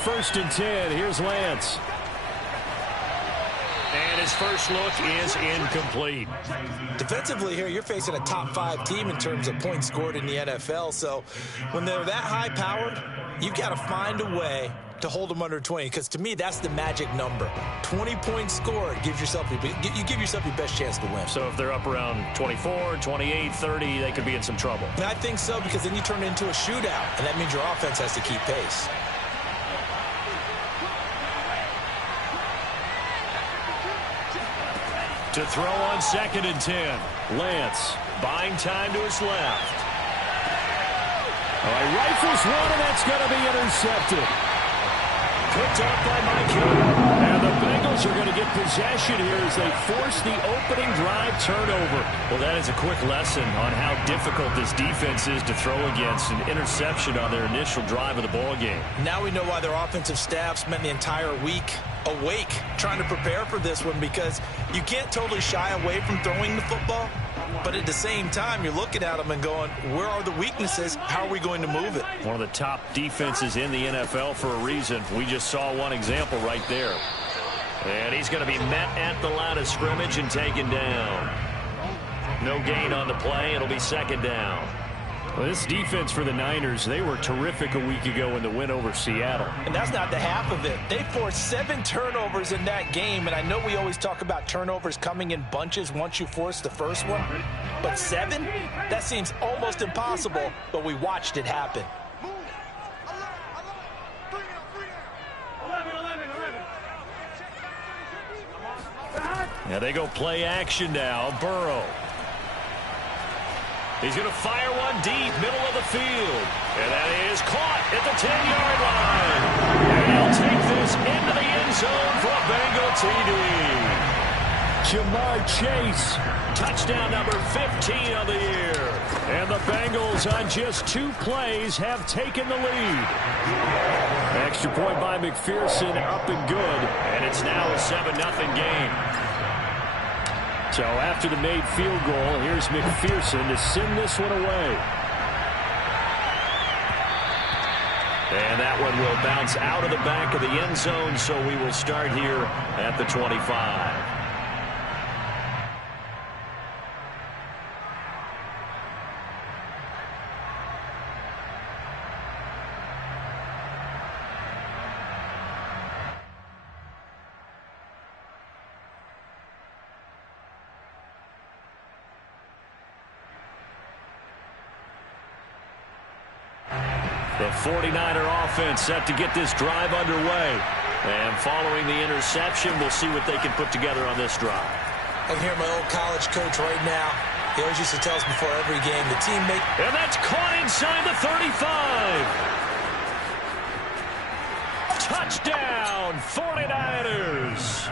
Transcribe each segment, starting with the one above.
first and 10. Here's Lance. And his first look is incomplete. Defensively here, you're facing a top 5 team in terms of points scored in the NFL. So when they're that high-powered, you've got to find a way to hold them under 20, because to me, that's the magic number. 20 points scored, you give yourself your best chance to win. So if they're up around 24, 28, 30, they could be in some trouble. And I think so, because then you turn it into a shootout, and that means your offense has to keep pace. To throw on 2nd and 10. Lance buying time to his left. All right, rifles one, and that's going to be intercepted. Picked up by Mike Hill. And the Bengals are going to get possession here as they force the opening drive turnover. Well, that is a quick lesson on how difficult this defense is to throw against. An interception on their initial drive of the ball game. Now we know why their offensive staff spent the entire week awake trying to prepare for this one, because you can't totally shy away from throwing the football, but at the same time you're looking at them and going, where are the weaknesses? How are we going to move it? One of the top defenses in the NFL for a reason. We just saw one example right there. And he's going to be met at the line of scrimmage and taken down. No gain on the play. It'll be 2nd down. Well, this defense for the Niners, they were terrific a week ago in the win over Seattle. And that's not the half of it. They forced 7 turnovers in that game, and I know we always talk about turnovers coming in bunches once you force the first one, but 7? That seems almost impossible, but we watched it happen. Now they go play action now. Burrow. He's going to fire one deep, middle of the field. And that is caught at the 10-yard line. And he'll take this into the end zone for a Bengal TD. Jamar Chase, touchdown number 15 on the year. And the Bengals on just 2 plays have taken the lead. Extra point by McPherson, up and good. And it's now a 7-0 game. So after the made field goal, here's McPherson to send this one away. And that one will bounce out of the back of the end zone, so we will start here at the 25. The 49er offense set to get this drive underway. And following the interception, we'll see what they can put together on this drive. I can hear my old college coach right now. He always used to tell us before every game, the teammate. And that's caught inside the 35. Touchdown, 49ers.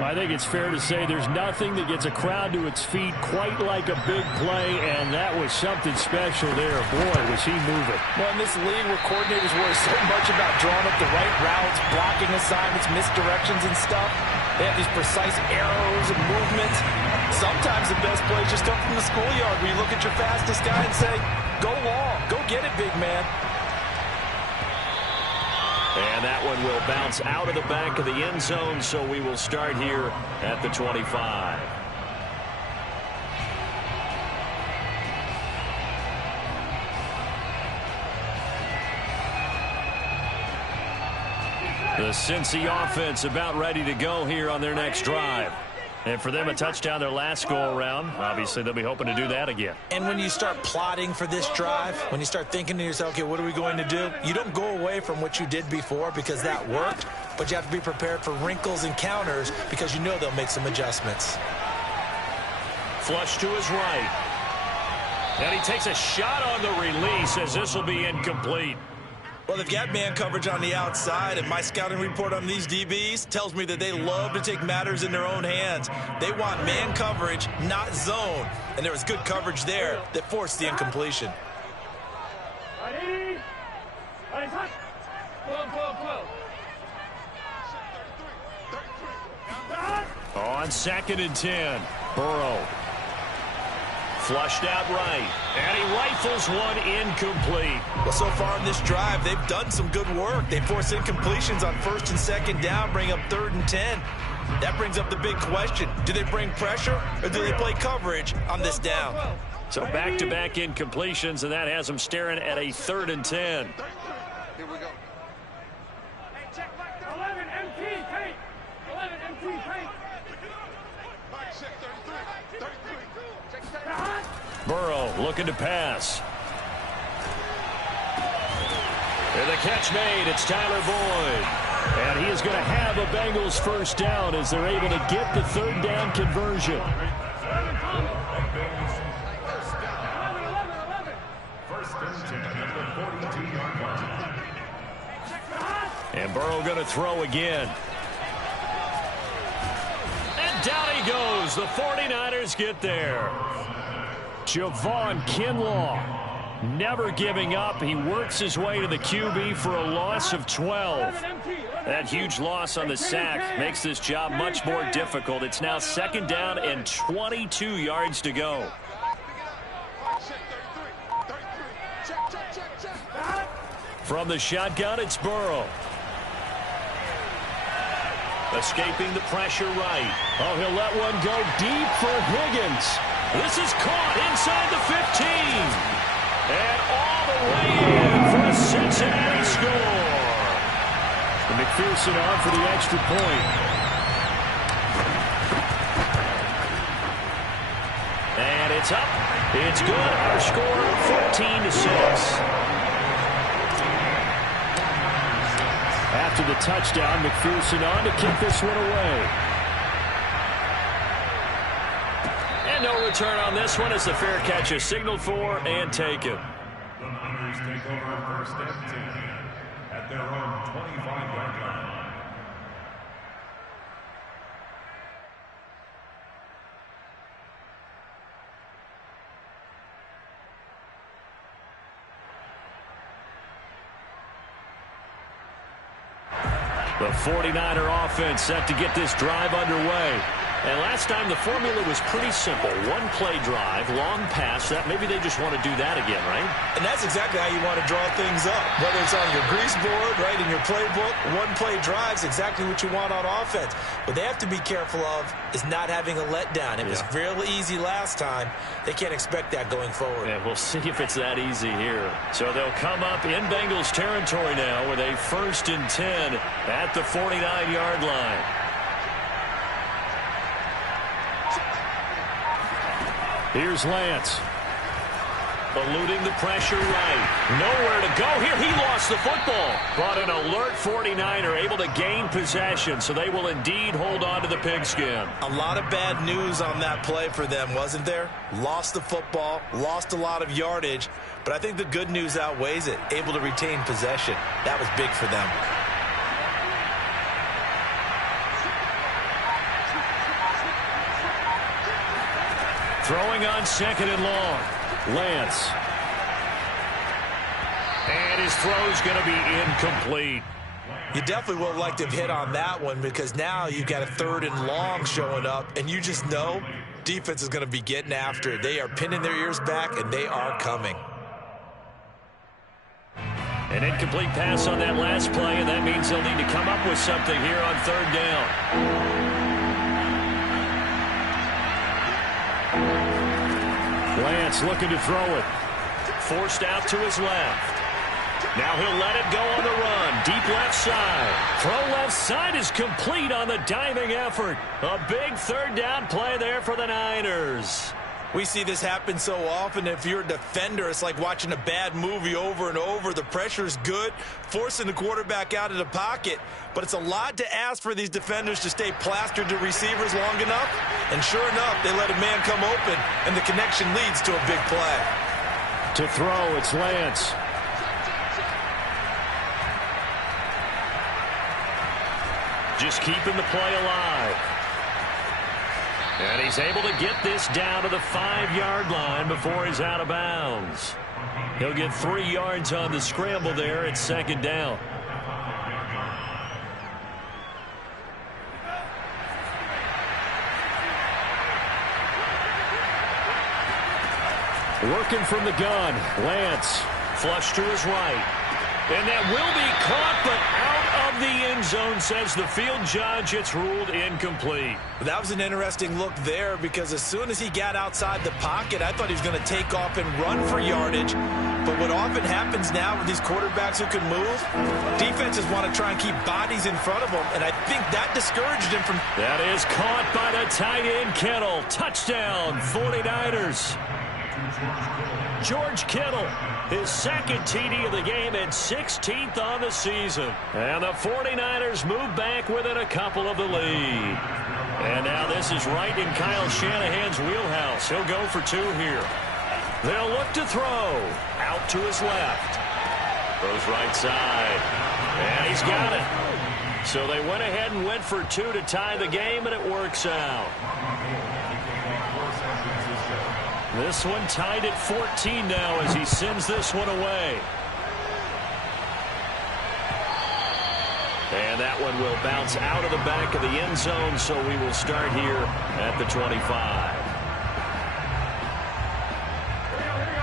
I think it's fair to say there's nothing that gets a crowd to its feet quite like a big play, and that was something special there. Boy, was he moving. Well, in this league where coordinators worry so much about drawing up the right routes, blocking assignments, misdirections and stuff, they have these precise arrows and movements. Sometimes the best plays just come from the schoolyard where you look at your fastest guy and say, go long, go get it, big man. And that one will bounce out of the back of the end zone, so we will start here at the 25. The Cincy offense about ready to go here on their next drive. And for them, a touchdown their last go-around. Obviously, they'll be hoping to do that again. And when you start plotting for this drive, when you start thinking to yourself, okay, what are we going to do? You don't go away from what you did before because that worked, but you have to be prepared for wrinkles and counters because you know they'll make some adjustments. Flush to his right. And he takes a shot on the release as this will be incomplete. Well, they've got man coverage on the outside, and my scouting report on these DBs tells me that they love to take matters in their own hands. They want man coverage, not zone. And there was good coverage there that forced the incompletion. On 2nd and 10, Burrow Flushed out right. And he rifles one incomplete. Well, so far in this drive, they've done some good work. They force incompletions on 1st and 2nd down, bring up 3rd and 10. That brings up the big question. Do they bring pressure or do they play coverage on this down? So back-to-back incompletions, and that has them staring at a 3rd and 10. Here we go. Hey, check 11 MT, paint. 11 MT, paint. Check 33. 33. Burrow looking to pass. And the catch made. It's Tyler Boyd. And he is going to have a Bengals first down as they're able to get the 3rd down conversion. And Burrow going to throw again. And down he goes. The 49ers get there. Javon Kinlaw never giving up. He works his way to the QB for a loss of 12. That huge loss on the sack makes this job much more difficult. It's now 2nd down and 22 yards to go. From the shotgun, it's Burrow. Escaping the pressure right. Oh, he'll let one go deep for Higgins. This is caught inside the 15. And all the way in for a Cincinnati score. And McPherson on for the extra point. And it's up. It's good. Our score 14-6. After the touchdown, McPherson on to kick this one away. And no return on this one as the fair catch is signaled for and taken. The Niners take over 1st and 10 at their own 25-yard line. The 49er offense set to get this drive underway. And last time the formula was pretty simple. One play drive, long pass. That maybe they just want to do that again, right? And that's exactly how you want to draw things up. Whether it's on your grease board, right, in your playbook, one play drive's exactly what you want on offense. What they have to be careful of is not having a letdown. It was real easy last time. They can't expect that going forward. Yeah, we'll see if it's that easy here. So they'll come up in Bengals territory now with a 1st and 10 at the 49-yard line. Here's Lance. Eluding the pressure right. Nowhere to go here. He lost the football. But an alert 49er able to gain possession, so they will indeed hold on to the pigskin. A lot of bad news on that play for them, wasn't there? Lost the football, lost a lot of yardage, but I think the good news outweighs it. Able to retain possession. That was big for them. Throwing on 2nd and long. Lance. And his throw's going to be incomplete. You definitely would have liked to have hit on that one because now you've got a 3rd and long showing up, and you just know defense is going to be getting after it. They are pinning their ears back, and they are coming. An incomplete pass on that last play, and that means they'll need to come up with something here on 3rd down. Lance looking to throw it. Forced out to his left. Now he'll let it go on the run. Deep left side. Throw left side is complete on the diving effort. A big 3rd down play there for the Niners. We see this happen so often. If you're a defender, it's like watching a bad movie over and over. The pressure is good, forcing the quarterback out of the pocket. But it's a lot to ask for these defenders to stay plastered to receivers long enough. And sure enough, they let a man come open, and the connection leads to a big play. To throw, it's Lance. Just keeping the play alive. And he's able to get this down to the 5-yard line before he's out of bounds. He'll get 3 yards on the scramble there at 2nd down. Working from the gun. Lance. Flush to his right. And that will be caught, but out of the end zone, says the field judge. It's ruled incomplete. That was an interesting look there because as soon as he got outside the pocket, I thought he was going to take off and run for yardage. But what often happens now with these quarterbacks who can move, defenses want to try and keep bodies in front of them, and I think that discouraged him from... That is caught by the tight end, Kittle. Touchdown, 49ers. George Kittle, his second TD of the game and 16th on the season. And the 49ers move back within a couple of the lead. And now this is right in Kyle Shanahan's wheelhouse. He'll go for 2 here. They'll look to throw. Out to his left. Throws right side. And he's got it. So they went ahead and went for 2 to tie the game, and it works out. This one tied at 14 now as he sends this one away. And that one will bounce out of the back of the end zone, so we will start here at the 25.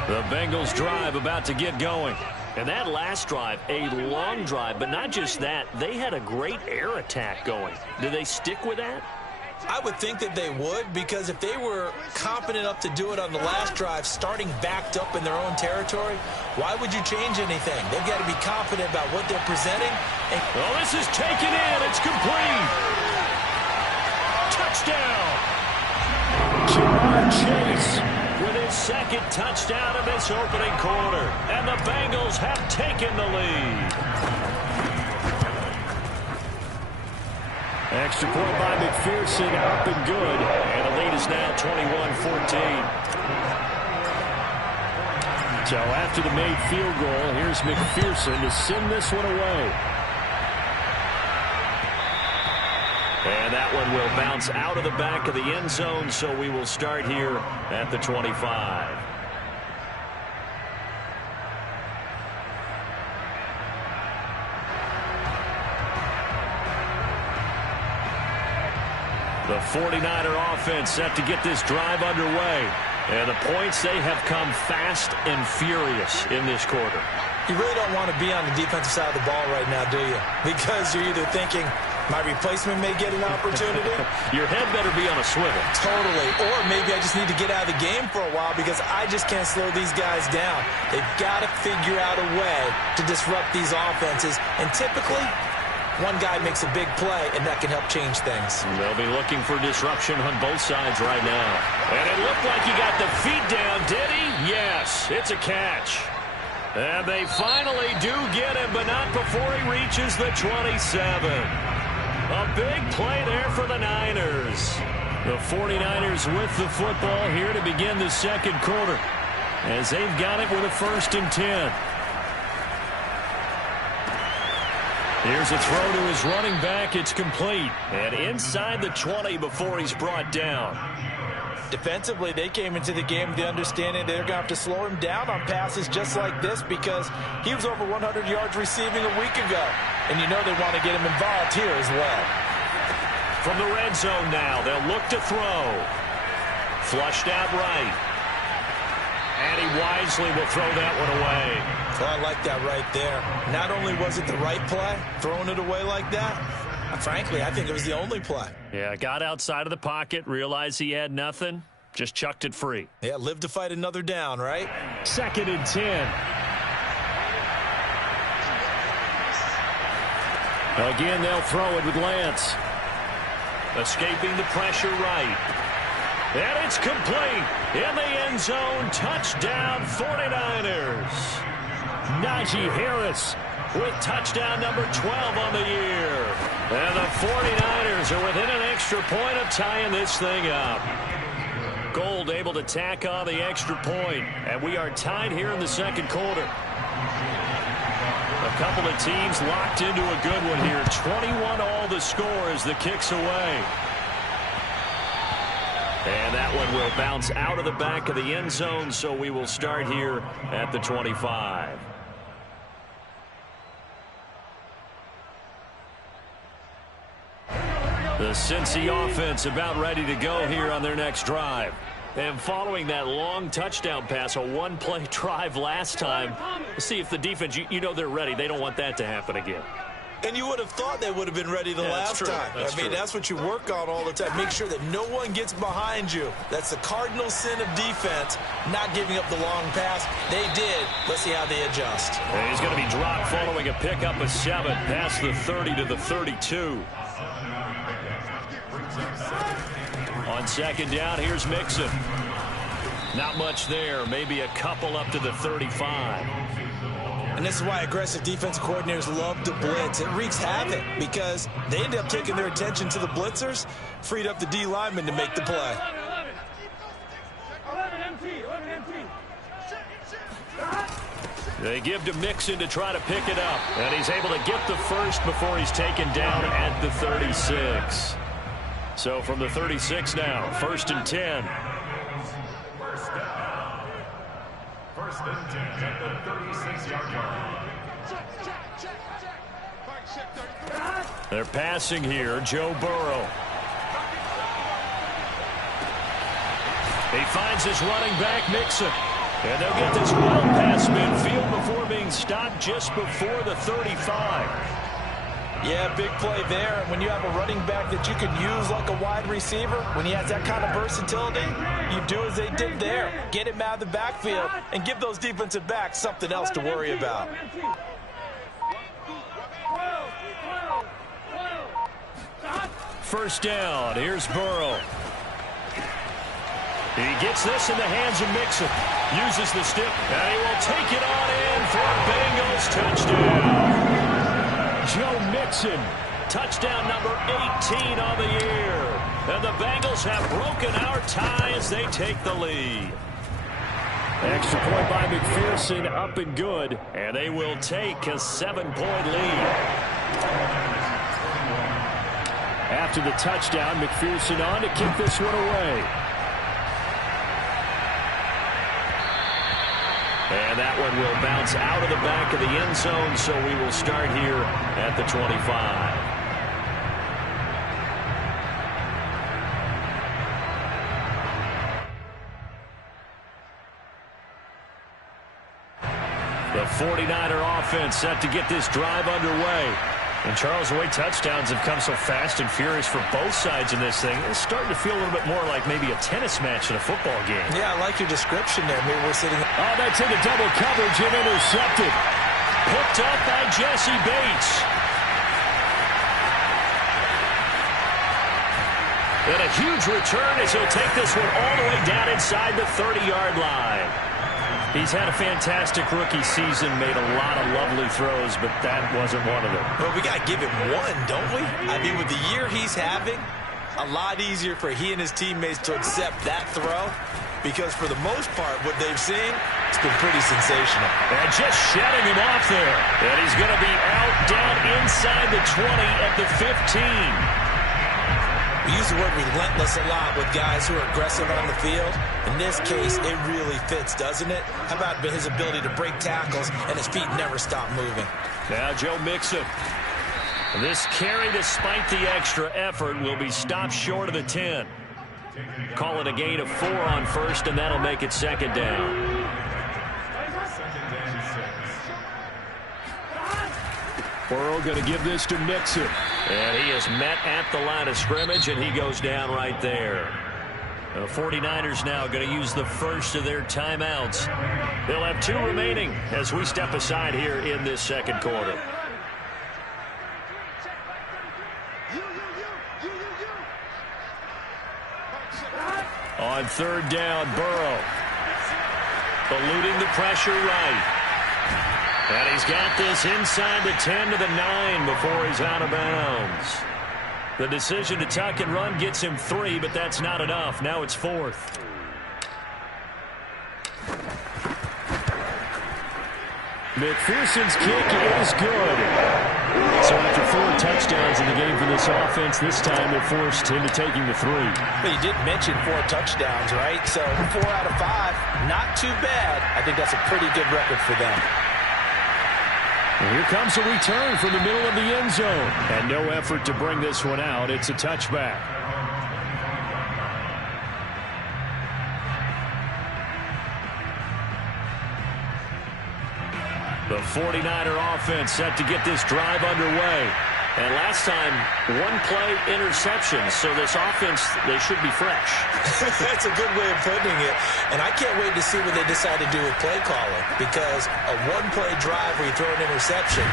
The Bengals drive about to get going. And that last drive, a long drive, but not just that, they had a great air attack going. Do they stick with that? I would think that they would, because if they were confident enough to do it on the last drive, starting backed up in their own territory, why would you change anything? They've got to be confident about what they're presenting. Well, this is taken in. It's complete. Touchdown. Jamar Chase with his second touchdown of this opening quarter. And the Bengals have taken the lead. Extra point by McPherson, up and good. And the lead is now 21-14. So after the made field goal, here's McPherson to send this one away. And that one will bounce out of the back of the end zone, so we will start here at the 25. The 49er offense set to get this drive underway. And the points, they have come fast and furious in this quarter. You really don't want to be on the defensive side of the ball right now, do you? Because you're either thinking, my replacement may get an opportunity. Your head better be on a swivel. Totally. Or maybe I just need to get out of the game for a while because I just can't slow these guys down. They've got to figure out a way to disrupt these offenses. And typically, one guy makes a big play, and that can help change things. They'll be looking for disruption on both sides right now. And it looked like he got the feet down, did he? Yes, it's a catch. And they finally do get him, but not before he reaches the 27. A big play there for the Niners. The 49ers with the football here to begin the second quarter, as they've got it with a 1st and 10. Here's a throw to his running back. It's complete. And inside the 20 before he's brought down. Defensively, they came into the game with the understanding they're going to have to slow him down on passes just like this because he was over 100 yards receiving a week ago. And you know they want to get him involved here as well. From the red zone now, they'll look to throw. Flushed out right. And he wisely will throw that one away. Well, I like that right there. Not only was it the right play, throwing it away like that, frankly, I think it was the only play. Yeah, got outside of the pocket, realized he had nothing, just chucked it free. Yeah, live to fight another down, right? 2nd and 10. Again, they'll throw it with Lance. Escaping the pressure right. And it's complete. In the end zone, touchdown 49ers. Najee Harris with touchdown number 12 on the year. And the 49ers are within an extra point of tying this thing up. Gold able to tack on the extra point. And we are tied here in the second quarter. A couple of teams locked into a good one here. 21 all the score as the kick's away. And that one will bounce out of the back of the end zone, so we will start here at the 25. The Cincy offense about ready to go here on their next drive. And following that long touchdown pass, a one-play drive last time, see if the defense, you know they're ready. They don't want that to happen again. And you would have thought they would have been ready the last time. That's what you work on all the time. Make sure that no one gets behind you. That's the cardinal sin of defense, not giving up the long pass. They did. Let's see how they adjust. And he's going to be dropped following a pickup of 7 past the 30 to the 32. On second down, here's Mixon. Not much there. Maybe a couple up to the 35. And this is why aggressive defensive coordinators love to blitz. It wreaks havoc because they end up taking their attention to the blitzers, freed up the D lineman to make the play. 11 MT. They give to Mixon to try to pick it up. And he's able to get the first before he's taken down at the 36. So from the 36 now, 1st and 10. First and 10 at the 36-yard line. They're passing here, Joe Burrow. He finds his running back, Mixon. And they'll get this well past midfield before being stopped just before the 35. Yeah, big play there. When you have a running back that you can use like a wide receiver, when he has that kind of versatility, you do as they did there. Get him out of the backfield and give those defensive backs something else to worry about. First down, here's Burrow. He gets this in the hands of Mixon. Uses the stick, and he will take it on in for a Bengals touchdown. Joe Mixon, touchdown number 18 on the year. And the Bengals have broken our tie as they take the lead. Extra point by McPherson, up and good. And they will take a 7-point lead. After the touchdown, McPherson on to kick this one away. And that one will bounce out of the back of the end zone, so we will start here at the 25. The 49er offense set to get this drive underway. And Charles, the way touchdowns have come so fast and furious for both sides in this thing, it's starting to feel a little bit more like maybe a tennis match in a football game. Yeah, I like your description there. Maybe we're sitting... Oh, that's into double coverage and intercepted. Picked up by Jesse Bates. And a huge return as he'll take this one all the way down inside the 30-yard line. He's had a fantastic rookie season, made a lot of lovely throws, but that wasn't one of them. Well, we got to give him one, don't we? I mean, with the year he's having, a lot easier for he and his teammates to accept that throw, because for the most part, what they've seen, it's been pretty sensational. And just shutting him off there. And he's going to be out down inside the 20 at the 15. We use the word relentless a lot with guys who are aggressive on the field. In this case, it really fits, doesn't it? How about his ability to break tackles and his feet never stop moving? Now Joe Mixon. This carry, despite the extra effort, will be stopped short of the 10. Call it a gain of 4 on first, and that'll make it second down. Burrow going to give this to Mixon. And he is met at the line of scrimmage, and he goes down right there. The 49ers now going to use the first of their timeouts. They'll have 2 remaining as we step aside here in this second quarter. On third down, Burrow. Eluding the pressure right. And he's got this inside the 10 to the 9 before he's out of bounds. The decision to tuck and run gets him 3, but that's not enough. Now it's 4th. McPherson's kick is good. So after 4 touchdowns in the game for this offense, this time they're forced into taking the 3. But you did mention 4 touchdowns, right? So 4 out of 5, not too bad. I think that's a pretty good record for them. And here comes a return from the middle of the end zone. And no effort to bring this one out. It's a touchback. The 49er offense set to get this drive underway. And last time, one-play interception, so this offense, they should be fresh. That's a good way of putting it. And I can't wait to see what they decide to do with play calling, because a one-play drive where you throw an interception,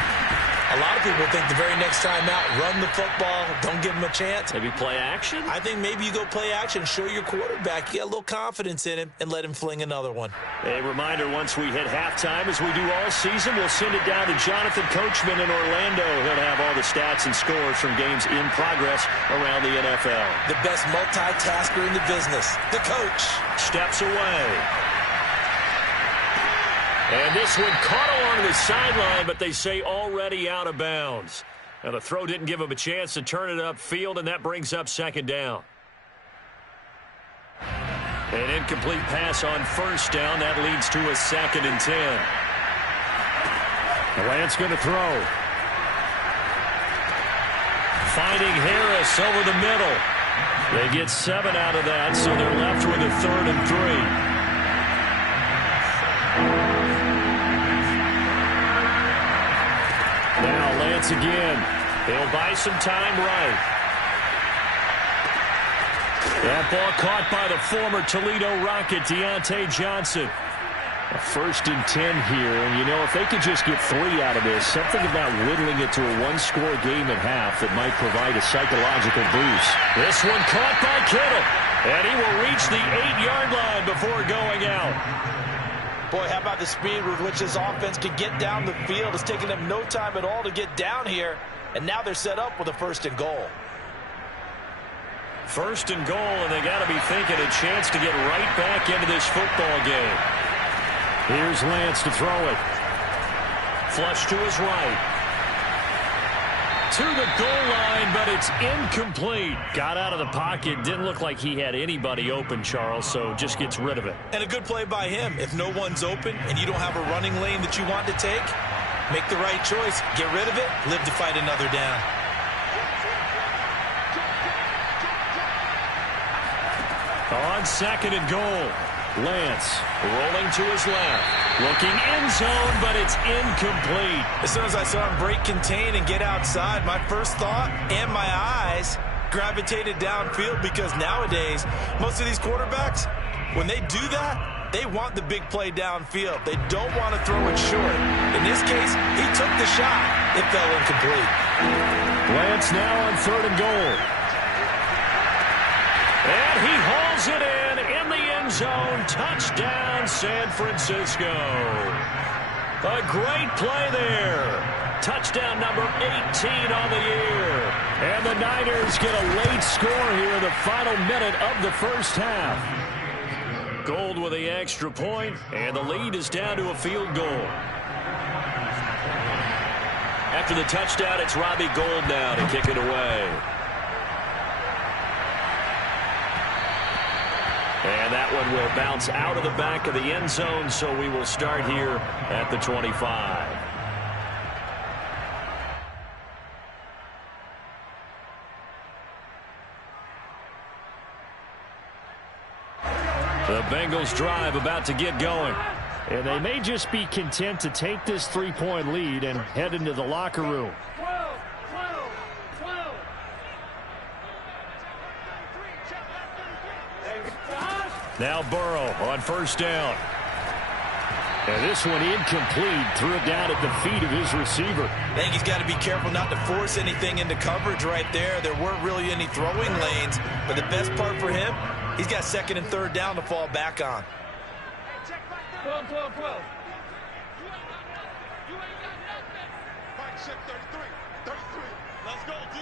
a lot of people think the very next time out, run the football, don't give them a chance. Maybe play action? I think maybe you go play action, show your quarterback, you get a little confidence in him, and let him fling another one. A reminder, once we hit halftime, as we do all season, we'll send it down to Jonathan Coachman in Orlando. He'll have all the stats and scores from games in progress around the NFL. The best multitasker in the business, the coach. Steps away. And this one caught along the sideline, but they say already out of bounds. Now the throw didn't give him a chance to turn it upfield, and that brings up second down. An incomplete pass on first down. That leads to a 2nd and 10. Lance going to throw. Finding Harris over the middle. They get 7 out of that, so they're left with a 3rd and 3. Now Lance again. He'll buy some time right. That ball caught by the former Toledo Rocket, Deontay Johnson. A 1st and 10 here, and you know, if they could just get 3 out of this, something about whittling it to a one-score game at half that might provide a psychological boost. This one caught by Kittle, and he will reach the 8-yard line before going out. Boy, how about the speed with which this offense can get down the field? It's taken them no time at all to get down here, and now they're set up with a 1st and goal. 1st and goal, and they got to be thinking a chance to get right back into this football game. Here's Lance to throw it. Flush to his right. To the goal line, but it's incomplete. Got out of the pocket. Didn't look like he had anybody open, Charles, so just gets rid of it. And a good play by him. If no one's open and you don't have a running lane that you want to take, make the right choice. Get rid of it. Live to fight another down. On 2nd and goal, Lance rolling to his left. Looking end zone, but it's incomplete. As soon as I saw him break contain and get outside, my first thought and my eyes gravitated downfield, because nowadays, most of these quarterbacks, when they do that, they want the big play downfield. They don't want to throw it short. In this case, he took the shot. It fell incomplete. Lance now on 3rd and goal. And he hauls it in the end zone. Touchdown, San Francisco. A great play there. Touchdown number 18 on the year. And the Niners get a late score here in the final minute of the first half. Gold with the extra point, and the lead is down to a field goal. After the touchdown, it's Robbie Gould now to kick it away. And that one will bounce out of the back of the end zone, so we will start here at the 25. The Bengals drive about to get going. And they may just be content to take this 3-point lead and head into the locker room. 12. Now Burrow on first down. And this one incomplete. Threw it down at the feet of his receiver. I think he's got to be careful not to force anything into coverage right there. There weren't really any throwing lanes. But the best part for him, he's got 2nd and 3rd down to fall back on. 12. Mike, check 33. 33. Let's go, D.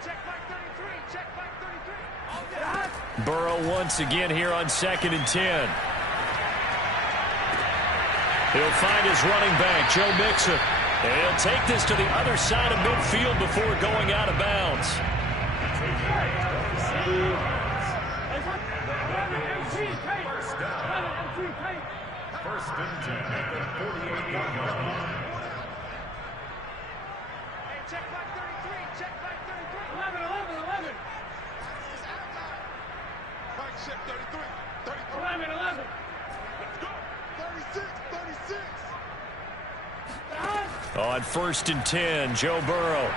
Check back 33. Check back 33. Burrow once again here on 2nd and 10. He'll find his running back, Joe Mixon. And he'll take this to the other side of midfield before going out of bounds. First and 10 at the 48-yard line. Check back 33. Check back 33. 11. Mike, check 33. 33. 11. Let's go. 36. On 1st and 10, Joe Burrow.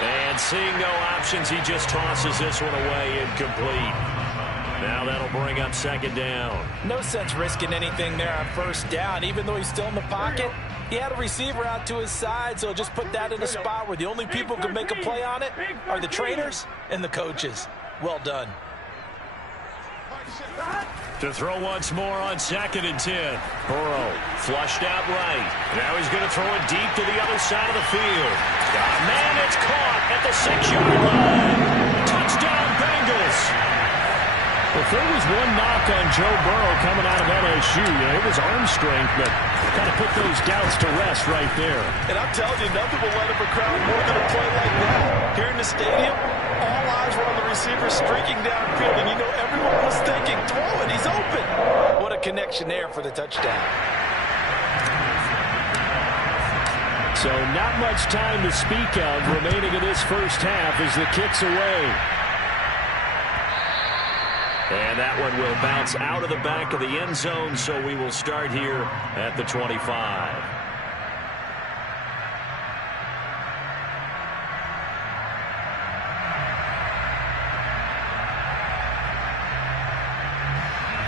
And seeing no options, he just tosses this one away, incomplete. Now that'll bring up 2nd down. No sense risking anything there on 1st down. Even though he's still in the pocket, he had a receiver out to his side, so just put that in a spot where the only people who can make a play on it are the trainers and the coaches. Well done. To throw once more on 2nd and 10. Burrow flushed out right. Now he's going to throw it deep to the other side of the field. Got a man, it's caught at the 6-yard line. Touchdown, Bengals. If there was one knock on Joe Burrow coming out of LSU, it was arm strength, but kind of put those doubts to rest right there. And I'm telling you, nothing will let up a crowd more than a play like that. Here in the stadium, all eyes were on the receiver streaking downfield, and you know everyone was thinking, throw it, he's open. What a connection there for the touchdown. So not much time to speak of remaining in this first half as the kick's away. And that one will bounce out of the back of the end zone, so we will start here at the 25.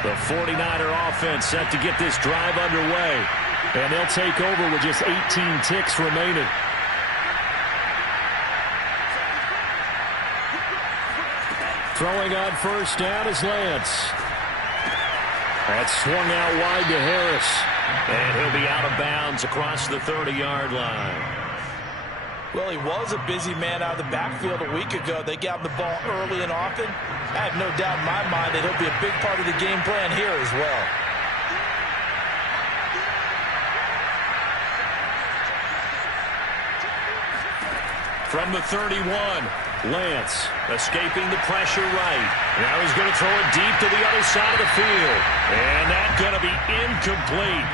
The 49er offense set to get this drive underway. And they'll take over with just 18 ticks remaining. Throwing on 1st down is Lance. That's swung out wide to Harris. And he'll be out of bounds across the 30-yard line. Well, he was a busy man out of the backfield a week ago. They got him the ball early and often. I have no doubt in my mind that he'll be a big part of the game plan here as well. From the 31, Lance escaping the pressure right. Now he's going to throw it deep to the other side of the field. And that's going to be incomplete.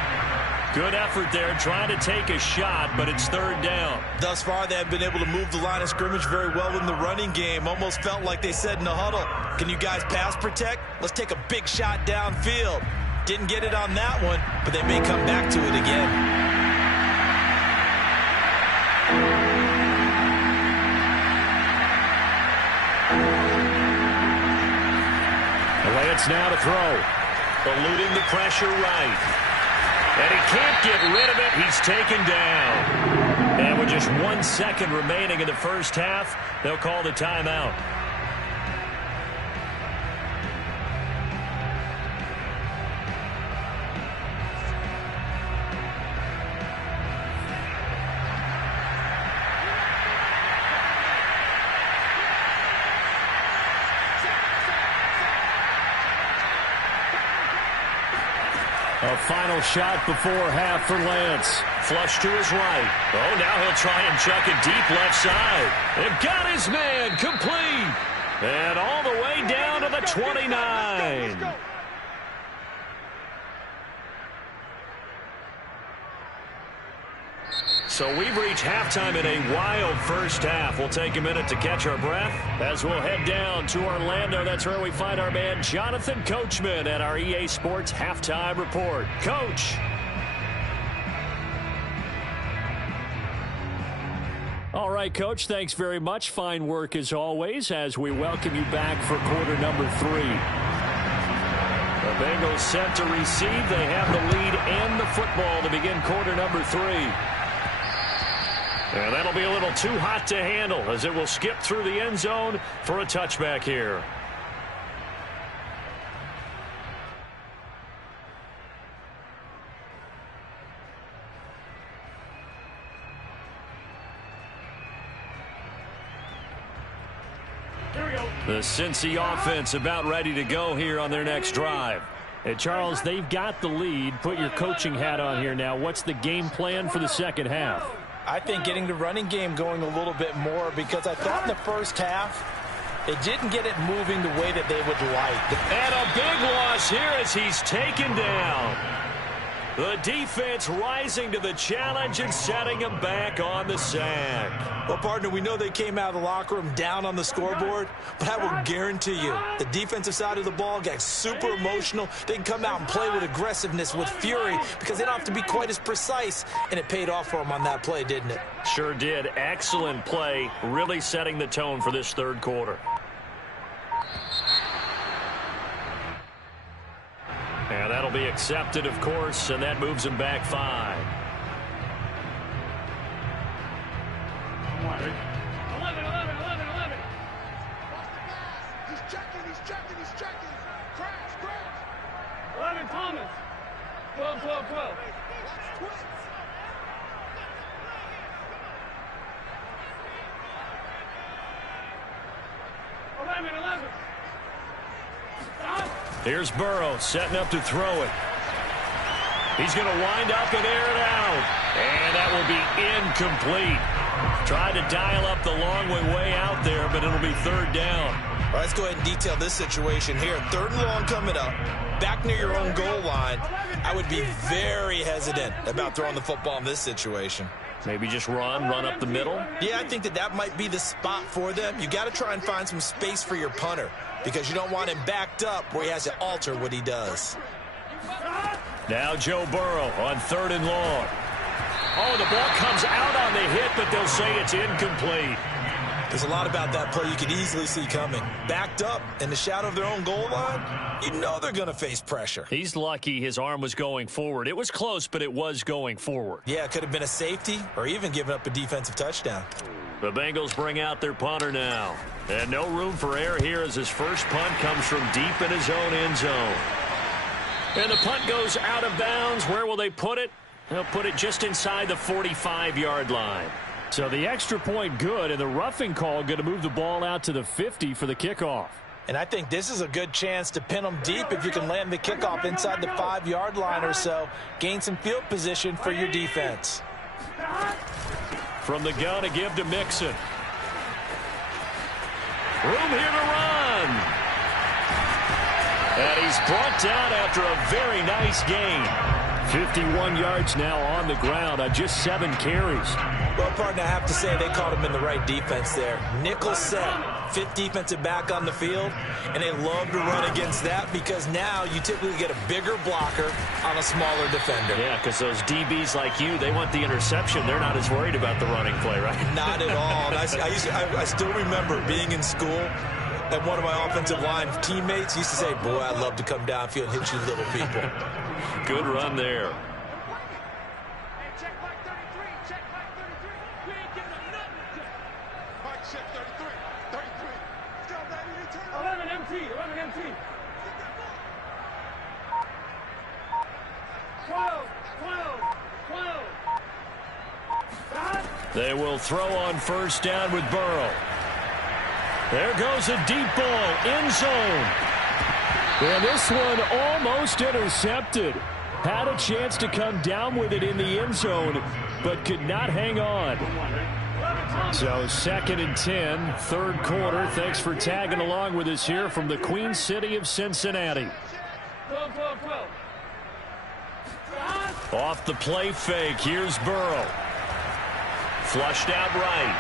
Good effort there trying to take a shot, but it's 3rd down. Thus far, they have been able to move the line of scrimmage very well in the running game. Almost felt like they said in the huddle, can you guys pass protect? Let's take a big shot downfield. Didn't get it on that one, but they may come back to it again. Lance now to throw. Eluding the pressure right. And he can't get rid of it. He's taken down. And with just 1 second remaining in the first half, they'll call the timeout. A final shot before half for Lance. Flush to his right. Oh, now he'll try and chuck it deep left side. And got his man complete. And all the way down to the 29. So we've reached halftime in a wild first half. We'll take a minute to catch our breath as we'll head down to Orlando. That's where we find our man Jonathan Coachman at our EA Sports Halftime Report. Coach. All right, Coach, thanks very much. Fine work as always as we welcome you back for quarter number 3. The Bengals set to receive. They have the lead and the football to begin quarter number 3. And that'll be a little too hot to handle as it will skip through the end zone for a touchback here. The Cincy offense about ready to go here on their next drive. Hey, Charles, they've got the lead. Put your coaching hat on here now. What's the game plan for the second half? I think getting the running game going a little bit more because I thought in the first half they didn't get it moving the way that they would like. And a big loss here as he's taken down. The defense rising to the challenge and setting him back on the sack. Well, partner, we know they came out of the locker room down on the scoreboard, but I will guarantee you the defensive side of the ball got super emotional. They can come out and play with aggressiveness, with fury, because they don't have to be quite as precise, and it paid off for them on that play, didn't it? Sure did. Excellent play, really setting the tone for this third quarter. And that'll be accepted, of course, and that moves him back 5. 11. He's checking. Crash. 11, Thomas. 12. Watch twins. 11. Stop. Here's Burrow setting up to throw it. He's going to wind up and air it out. And that will be incomplete. Tried to dial up the long way out there, but it'll be third down. All right, let's go ahead and detail this situation here. 3rd and long coming up, back near your own goal line. I would be very hesitant about throwing the football in this situation. Maybe just run up the middle. Yeah, I think that might be the spot for them. You got to try and find some space for your punter because you don't want him backed up where he has to alter what he does. Now Joe Burrow on 3rd and long. Oh, the ball comes out on the hit, but they'll say it's incomplete. There's a lot about that play you could easily see coming. Backed up in the shadow of their own goal line, you know they're going to face pressure. He's lucky his arm was going forward. It was close, but it was going forward. Yeah, it could have been a safety or even given up a defensive touchdown. The Bengals bring out their punter now. And no room for error here as his first punt comes from deep in his own end zone. And the punt goes out of bounds. Where will they put it? They'll put it just inside the 45-yard line. So the extra point good, and the roughing call going to move the ball out to the 50 for the kickoff. And I think this is a good chance to pin them deep if you can land the kickoff inside the 5-yard line or so. Gain some field position for your defense. From the gun, a give to Mixon. Room here to run. And he's brought down after a very nice game. 51 yards now on the ground on just 7 carries. Well, partner, I have to say they caught him in the right defense there. Nickel set, 5th defensive back on the field, and they love to run against that because now you typically get a bigger blocker on a smaller defender. Yeah, because those DBs like you, they want the interception. They're not as worried about the running play, right? Not at all. I still remember being in school, and one of my offensive line teammates used to say, boy, I'd love to come downfield and hit you little people. Good run there. Hey, check Mike 33. We ain't giving him nothing. Mike check 33. Let's go, baby. 11 MT. 12. Stop. They will throw on first down with Burrow. There goes a deep ball, end zone. And this one almost intercepted. Had a chance to come down with it in the end zone, but could not hang on. So 2nd and 10, 3rd quarter. Thanks for tagging along with us here from the Queen City of Cincinnati. 12. Off the play fake, here's Burrow. Flushed out right.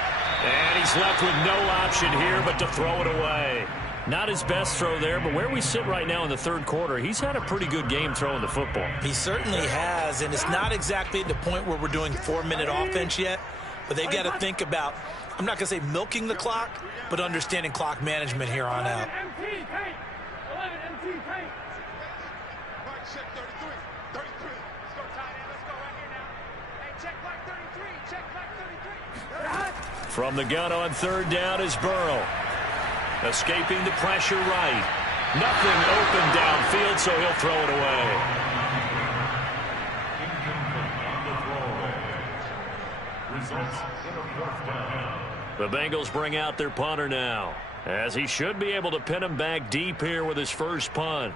And he's left with no option here but to throw it away. Not his best throw there, but where we sit right now in the 3rd quarter, he's had a pretty good game throwing the football. He certainly has, and it's not exactly at the point where we're doing 4-minute offense yet, but they've got to think about, I'm not going to say milking the clock, but understanding clock management here on out. 11 MT paint. Mike check 33. Let's go, tight end. Let's go right here now. Hey, check Mike 33. From the gun on 3rd down is Burrow. Escaping the pressure right. Nothing open downfield, so he'll throw it away. Results in a 4th down. The Bengals bring out their punter now, as he should be able to pin him back deep here with his first punt.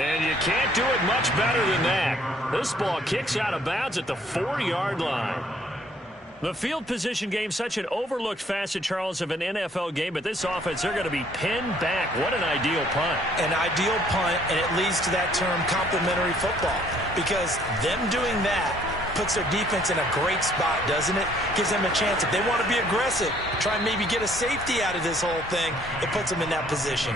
And you can't do it much better than that. This ball kicks out of bounds at the 4-yard line. The field position game, such an overlooked facet, Charles, of an NFL game, but this offense, they're going to be pinned back. What an ideal punt. An ideal punt, and it leads to that term complementary football, because them doing that puts their defense in a great spot, doesn't it? Gives them a chance. If they want to be aggressive, try and maybe get a safety out of this whole thing, it puts them in that position.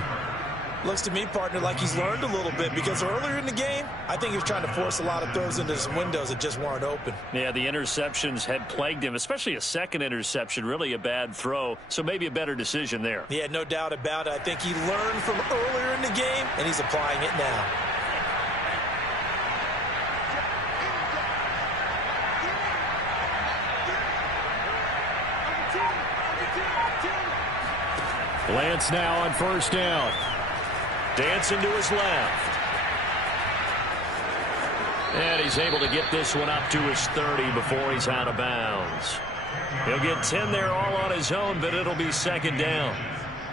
Looks to me, partner, like he's learned a little bit, because earlier in the game, I think he was trying to force a lot of throws into some windows that just weren't open. Yeah, the interceptions had plagued him, especially a second interception, really a bad throw, so maybe a better decision there. Yeah, no doubt about it. I think he learned from earlier in the game, and he's applying it now. Lance now on first down. Dancing to his left. And he's able to get this one up to his 30 before he's out of bounds. He'll get 10 there all on his own, but it'll be second down.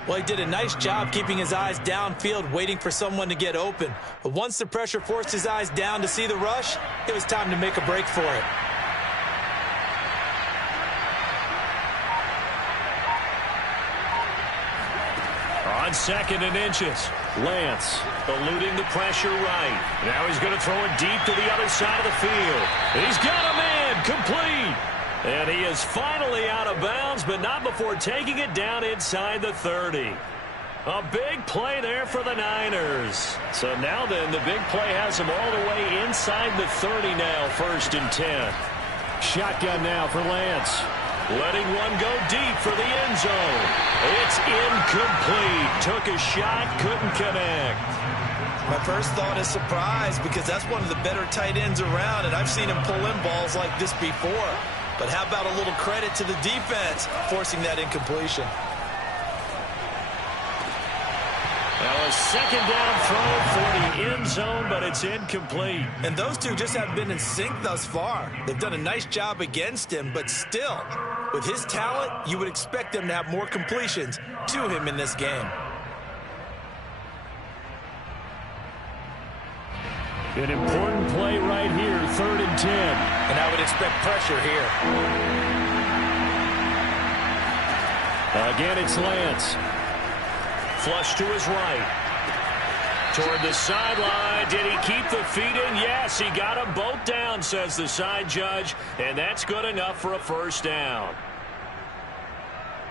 Well, he did a nice job keeping his eyes downfield, waiting for someone to get open. But once the pressure forced his eyes down to see the rush, it was time to make a break for it. On second and inches, Lance eluding the pressure right. Now he's going to throw it deep to the other side of the field. He's got a man complete. And he is finally out of bounds, but not before taking it down inside the 30. A big play there for the Niners. So now then, the big play has him all the way inside the 30 now, first and 10. Shotgun now for Lance. Letting one go deep for the end zone. It's incomplete. Took a shot, couldn't connect. My first thought is surprise, because that's one of the better tight ends around, and I've seen him pull in balls like this before. But how about a little credit to the defense forcing that incompletion? Now a second down throw for the end zone, but it's incomplete. And those two just haven't been in sync thus far. They've done a nice job against him, but still, with his talent, you would expect them to have more completions to him in this game. An important play right here, 3rd and 10. And I would expect pressure here. Again, it's Lance. Flush to his right. Toward the sideline. Did he keep the feet in? Yes, he got them both down, says the side judge. And that's good enough for a first down.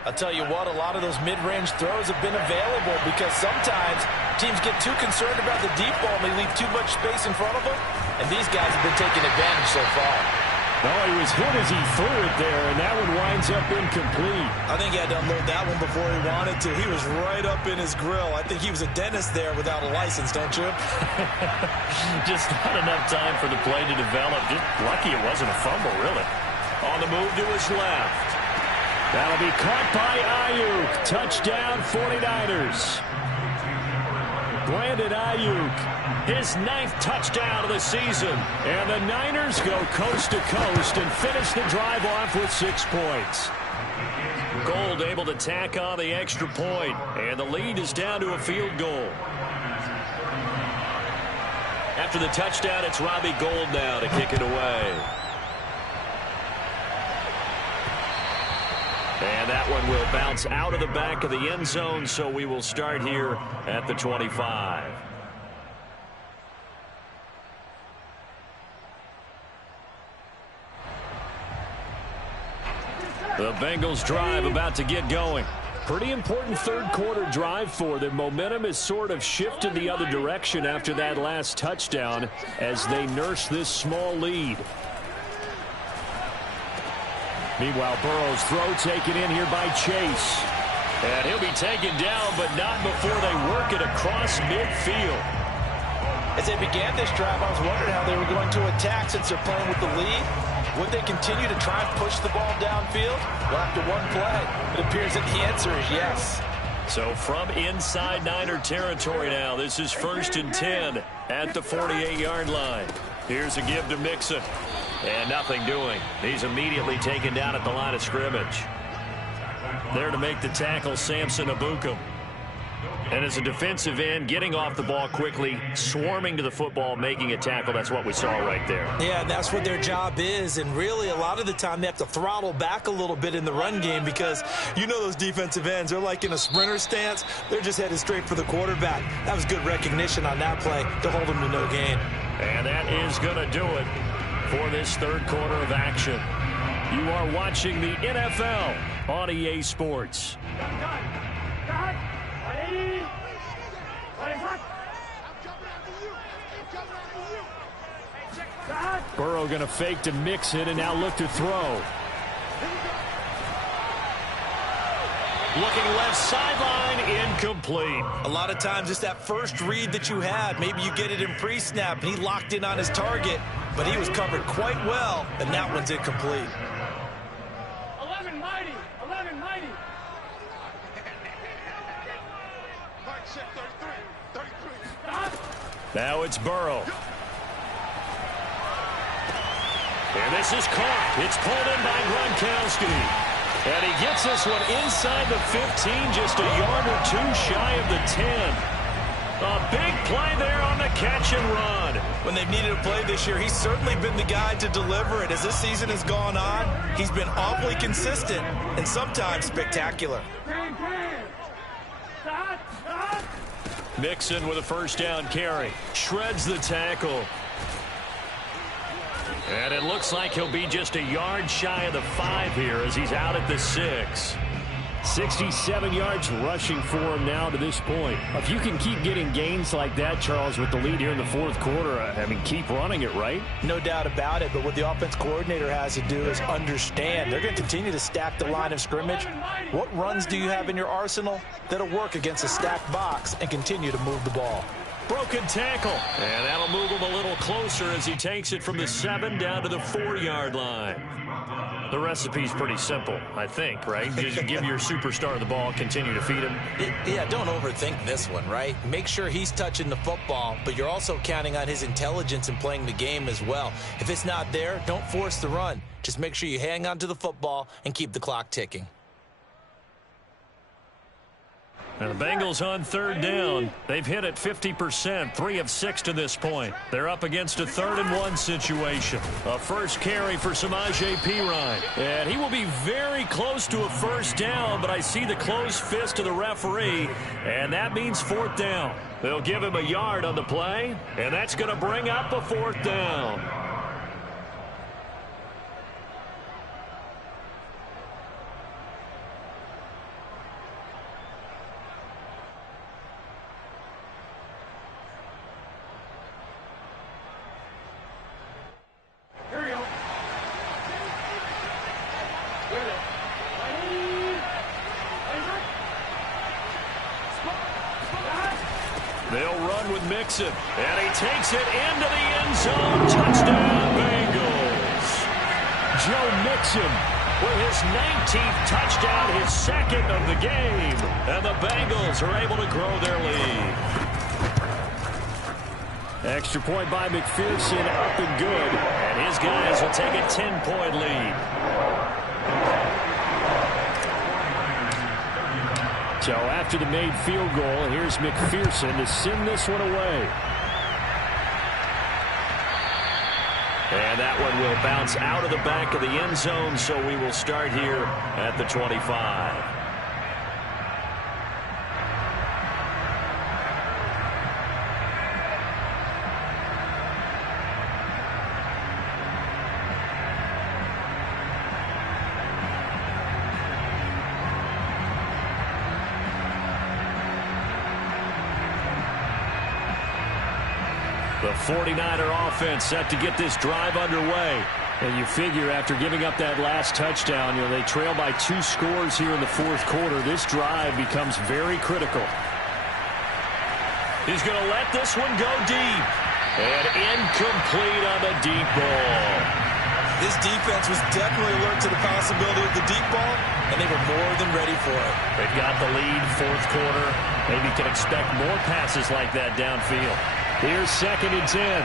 I'll tell you what, a lot of those mid-range throws have been available, because sometimes teams get too concerned about the deep ball and they leave too much space in front of them. And these guys have been taking advantage so far. No, he was hit as he threw it there, and that one winds up incomplete. I think he had to unload that one before he wanted to. He was right up in his grill. I think he was a dentist there without a license, don't you? Just not enough time for the play to develop. Just lucky it wasn't a fumble, really. On the move to his left. That'll be caught by Ayuk. Touchdown, 49ers. Brandon Ayuk, his 9th touchdown of the season. And the Niners go coast to coast and finish the drive off with 6 points. Gold able to tack on the extra point, and the lead is down to a field goal. After the touchdown, it's Robbie Gould now to kick it away. And that one will bounce out of the back of the end zone, so we will start here at the 25. The Bengals drive about to get going. Pretty important third quarter drive for them. Momentum has sort of shifted the other direction after that last touchdown as they nurse this small lead. Meanwhile, Burrow's throw taken in here by Chase. And he'll be taken down, but not before they work it across midfield. As they began this drive, I was wondering how they were going to attack since they're playing with the lead. Would they continue to try and push the ball downfield? Well, after one play, it appears that the answer is yes. So from inside Niner territory now, this is 1st and 10 at the 48-yard line. Here's a give to Mixon. And nothing doing. He's immediately taken down at the line of scrimmage. There to make the tackle, Samson Ebukam. And as a defensive end, getting off the ball quickly, swarming to the football, making a tackle, that's what we saw right there. Yeah, and that's what their job is. And really, a lot of the time, they have to throttle back a little bit in the run game because you know those defensive ends, they're like in a sprinter stance. They're just headed straight for the quarterback. That was good recognition on that play to hold them to no gain. And that is going to do it for this third quarter of action. You are watching the NFL on EA Sports. Burrow going to fake to Mixon and now look to throw. Looking left sideline, incomplete. A lot of times it's that first read that you had. Maybe you get it in pre-snap, and he locked in on his target, but he was covered quite well, and that one's incomplete. 11 mighty. 11 mighty. Mike check 33. 33. Now it's Burrow. And this is caught. It's pulled in by Gronkowski. And he gets this one inside the 15, just a yard or two shy of the 10. A big play there on the catch and run. When they've needed a play this year, he's certainly been the guy to deliver it. As this season has gone on, he's been awfully consistent and sometimes spectacular. Mixon with a first down carry. Shreds the tackle. And it looks like he'll be just a yard shy of the 5 here as he's out at the 6. 67 yards rushing for him now to this point. If you can keep getting gains like that, Charles, with the lead here in the fourth quarter, I mean, keep running it, right? No doubt about it, but what the offense coordinator has to do is understand. They're going to continue to stack the line of scrimmage. What runs do you have in your arsenal that'll work against a stacked box and continue to move the ball? Broken tackle. And that'll move him a little closer as he takes it from the 7 down to the 4-yard line. The recipe's pretty simple, I think, right? Just give your superstar the ball, continue to feed him. Yeah, don't overthink this one, right? Make sure he's touching the football, but you're also counting on his intelligence in playing the game as well. If it's not there, don't force the run. Just make sure you hang on to the football and keep the clock ticking. And the Bengals on third down. They've hit it 50%, 3 of 6 to this point. They're up against a 3rd and 1 situation. A first carry for Samaje Perine. And he will be very close to a first down, but I see the closed fist of the referee, and that means 4th down. They'll give him a yard on the play, and that's going to bring up a 4th down. They'll run with Mixon, and he takes it into the end zone. Touchdown, Bengals. Joe Mixon with his 19th touchdown, his 2nd of the game. And the Bengals are able to grow their lead. Extra point by McPherson, up and good. And his guys will take a 10-point lead. So after the made field goal, here's McPherson to send this one away. And that one will bounce out of the back of the end zone, so we will start here at the 25. The 49er offense set to get this drive underway. And you figure after giving up that last touchdown, they trail by 2 scores here in the fourth quarter. This drive becomes very critical. He's going to let this one go deep. And incomplete on the deep ball. This defense was definitely alert to the possibility of the deep ball, and they were more than ready for it. They've got the lead, fourth quarter. Maybe can expect more passes like that downfield. Here's 2nd and 10.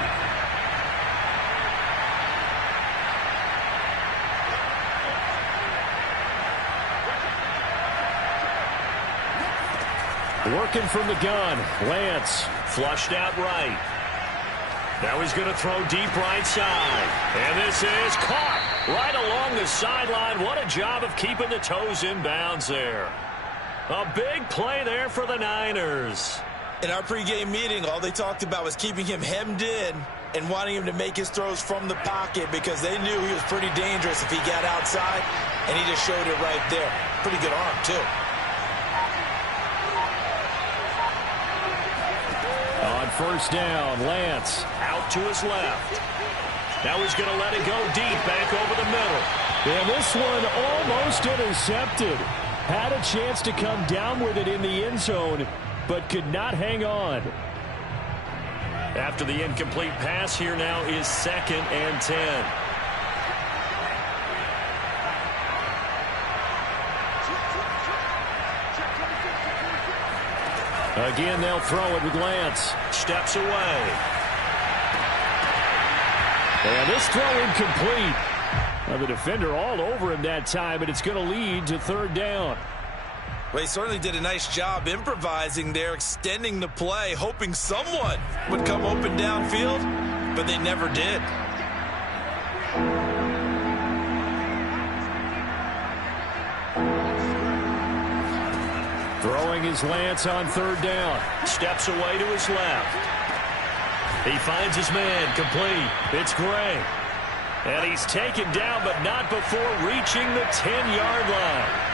Working from the gun, Lance. Flushed out right. Now he's going to throw deep right side. And this is caught right along the sideline. What a job of keeping the toes in bounds there. A big play there for the Niners. In our pregame meeting, all they talked about was keeping him hemmed in and wanting him to make his throws from the pocket because they knew he was pretty dangerous if he got outside, and he just showed it right there. Pretty good arm, too. On first down, Lance. Out to his left. Now he's going to let it go deep back over the middle. And this one almost intercepted. Had a chance to come down with it in the end zone, but could not hang on. After the incomplete pass, here now is 2nd and 10. Again, they'll throw it with Lance. Steps away. And this throw incomplete. Now the defender all over him that time, and it's going to lead to 3rd down. Well, he certainly did a nice job improvising there, extending the play, hoping someone would come open downfield, but they never did. Throwing his Lance on 3rd down. Steps away to his left. He finds his man, complete. It's Gray. And he's taken down, but not before reaching the 10-yard line.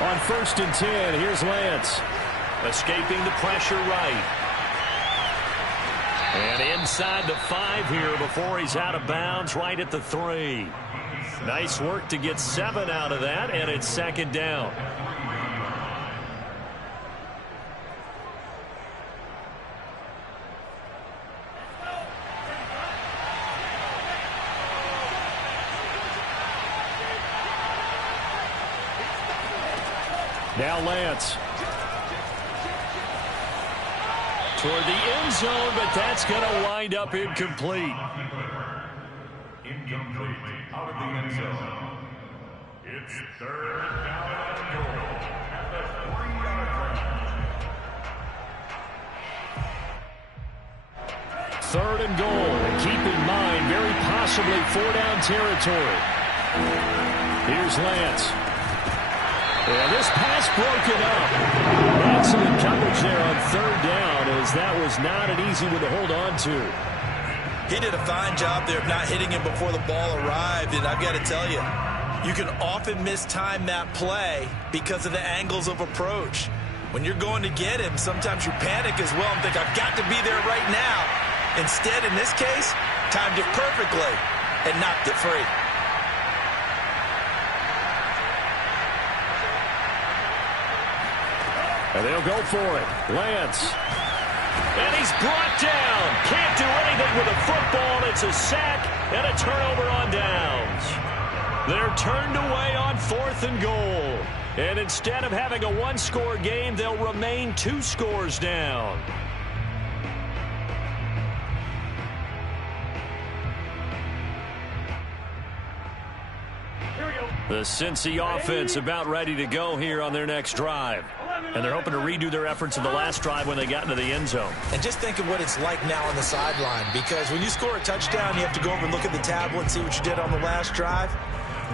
On 1st and 10, here's Lance. Escaping the pressure right. And inside the 5 here before he's out of bounds, right at the 3. Nice work to get 7 out of that, and it's 2nd down. Now Lance. Toward the end zone, but that's going to wind up incomplete. Incomplete. Out of the end zone. It's 3rd down and goal at the 3-yard line. 3rd and goal. And keep in mind, very possibly 4-down territory. Here's Lance. And this pass broken up. Excellent coverage there on 3rd down, as that was not an easy one to hold on to. He did a fine job there of not hitting him before the ball arrived, and I've got to tell you, you can often mistime that play because of the angles of approach. When you're going to get him, sometimes you panic as well and think, I've got to be there right now. Instead, in this case, timed it perfectly and knocked it free. And they'll go for it. Lance. And he's brought down. Can't do anything with a football. It's a sack and a turnover on downs. They're turned away on 4th and goal. And instead of having a 1-score game, they'll remain 2 scores down. The Cincy offense about ready to go here on their next drive. And they're hoping to redo their efforts in the last drive when they got into the end zone. And just think of what it's like now on the sideline, because when you score a touchdown, you have to go over and look at the tablet and see what you did on the last drive.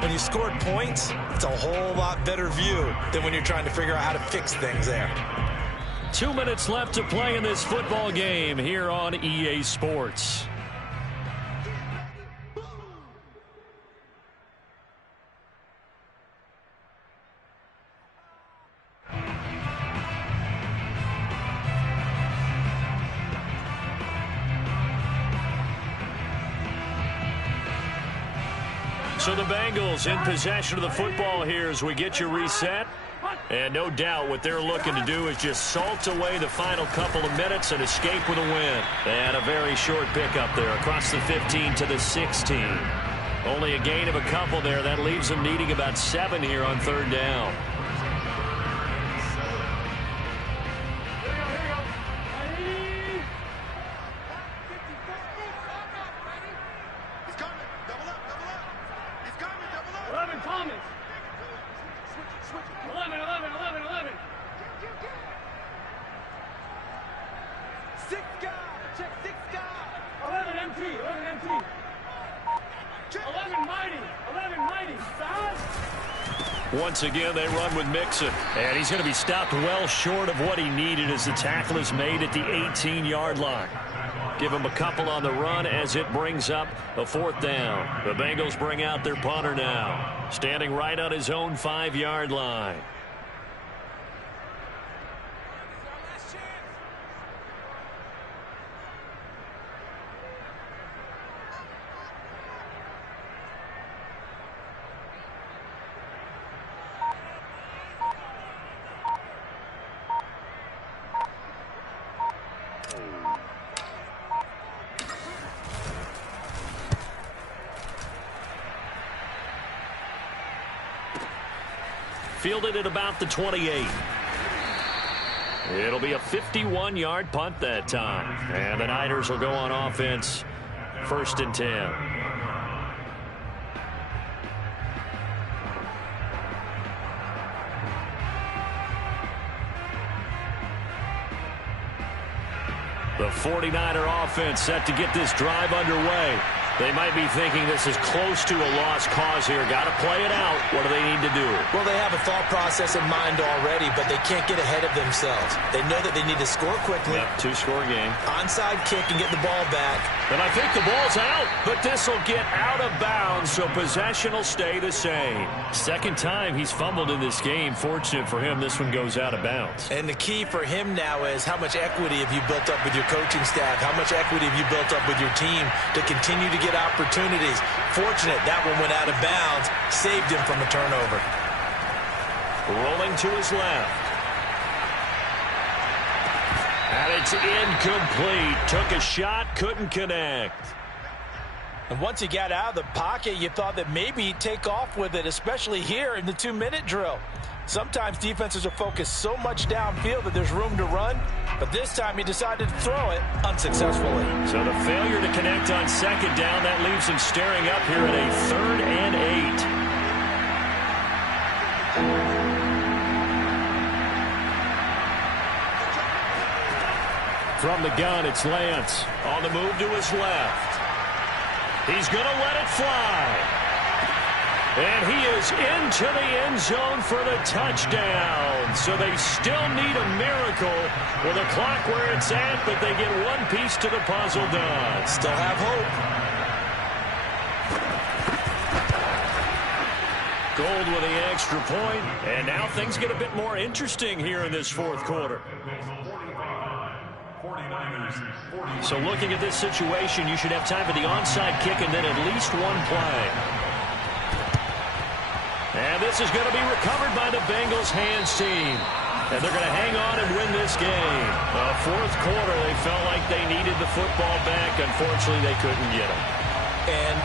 When you scored points, it's a whole lot better view than when you're trying to figure out how to fix things there. 2 minutes left to play in this football game here on EA Sports. So the Bengals in possession of the football here as we get you reset. And no doubt what they're looking to do is just salt away the final couple of minutes and escape with a win. And a very short pickup there across the 15 to the 16. Only a gain of a couple there. That leaves them needing about 7 here on 3rd down. Once again, they run with Mixon. And he's going to be stopped well short of what he needed as the tackle is made at the 18-yard line. Give him a couple on the run as it brings up a 4th down. The Bengals bring out their punter now, standing right on his own 5-yard line. Fielded at about the 28. It'll be a 51-yard punt that time. And the Niners will go on offense, 1st and 10. The 49er offense set to get this drive underway. They might be thinking this is close to a lost cause here. Got to play it out. What do they need to do? Well, they have a thought process in mind already, but they can't get ahead of themselves. They know that they need to score quickly. Yep, 2-score game. Onside kick and get the ball back. And I think the ball's out, but this will get out of bounds, so possession will stay the same. Second time he's fumbled in this game. Fortunate for him, this one goes out of bounds. And the key for him now is how much equity have you built up with your coaching staff? How much equity have you built up with your team to continue to get opportunities? Fortunate that one went out of bounds, saved him from a turnover. Rolling to his left. And it's incomplete. Took a shot, couldn't connect. And once he got out of the pocket, you thought that maybe he'd take off with it, especially here in the 2-minute drill. Sometimes defenses are focused so much downfield that there's room to run, but this time he decided to throw it unsuccessfully. So the failure to connect on 2nd down, that leaves him staring up here at a 3rd and 8. From the gun, it's Lance. On the move to his left. He's going to let it fly. And he is into the end zone for the touchdown. So they still need a miracle with the clock where it's at, but they get one piece to the puzzle done. Still have hope. Gold with the extra point, and now things get a bit more interesting here in this 4th quarter. So looking at this situation, you should have time for the onside kick and then at least one play. And this is going to be recovered by the Bengals hands team. And they're going to hang on and win this game. 4th quarter, they felt like they needed the football back. Unfortunately, they couldn't get it. And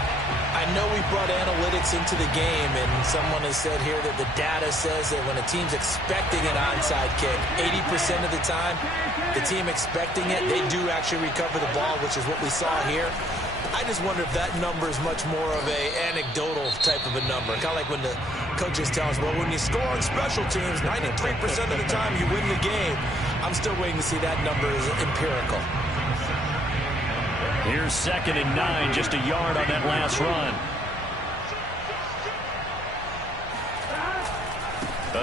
I know we brought analytics into the game, and someone has said here that the data says that when a team's expecting an onside kick, 80% of the time, the team expecting it, they do actually recover the ball, which is what we saw here. I just wonder if that number is much more of a anecdotal type of a number. Kind of like when the coaches tell us, well, when you score on special teams, 93% of the time you win the game. I'm still waiting to see that number is empirical. Here's 2nd and 9, just a yard on that last run.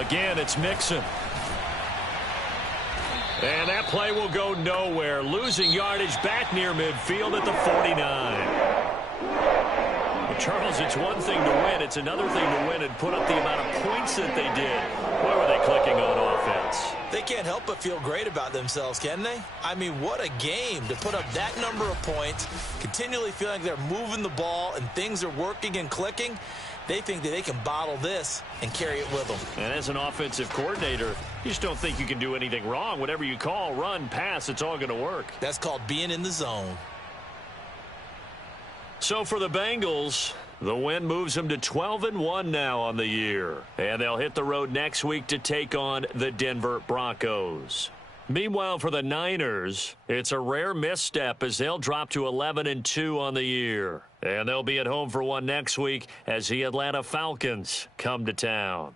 Again, it's Mixon. And that play will go nowhere. Losing yardage back near midfield at the 49. Well, Charles, it's one thing to win. It's another thing to win and put up the amount of points that they did. Why were they clicking on offense? They can't help but feel great about themselves, can they? I mean, what a game to put up that number of points, continually feeling like they're moving the ball and things are working and clicking. They think that they can bottle this and carry it with them. And as an offensive coordinator, you just don't think you can do anything wrong. Whatever you call, run, pass, it's all going to work. That's called being in the zone. So for the Bengals, the win moves them to 12-1 now on the year. And they'll hit the road next week to take on the Denver Broncos. Meanwhile, for the Niners, it's a rare misstep as they'll drop to 11-2 on the year. And they'll be at home for one next week as the Atlanta Falcons come to town.